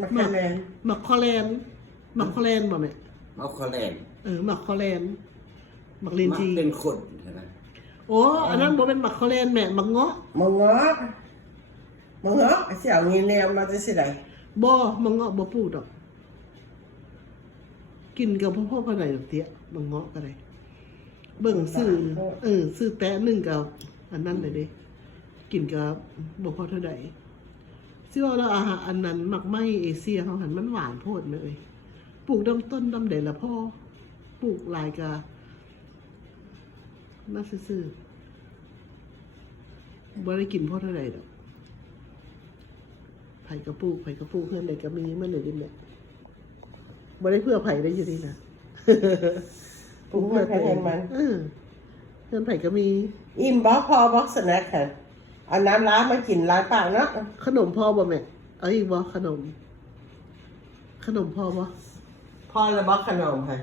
มักคอแลนมักคอแลนมักคอแลนบ่แม่มักคอแลนมักคอแลนมักลินจีเป็นคนใช่ไหมโอ้อันนั้นบ่เป็นมักคอแลนแม่มักเงาะมังเงาะมังเงาะเสี่ยวงี้แนวมาจะสิได้บ่มังเงาะบ่ปลูกดอกกินกับพ่อๆปานใดดอกเตี้ยมังเงาะก็ได้เบิ่งซื้อซื้อแตะนึงกับอันนั้นเลยเด้กินกับบ่พอเท่าใดสิว่าแล้วอาหารอันนั้นมักไม้เอเชียเฮาหันมันหวานโพดแม่เอ้ยปลูกต้นดำใดละพ่อปลูกหลายกะน่าซื่อๆบ่ได้กินพอเท่าใดดอกไผกระปลูกเฮือนใดก็มีมันเลยดิแม่บ่ได้เพื่อไผได้อยู่นี่นะปลูกมันแพงมันเฮือนไผก็มีอิ่มบ่พอบ่สแน็คค่ะเอาน้ำล้างมากินล้างปากเนาะขนมพ่อบ่แม่เอาอีกบ่ขนมพ่อบ่พอแล้วบ่ขนมค่ะ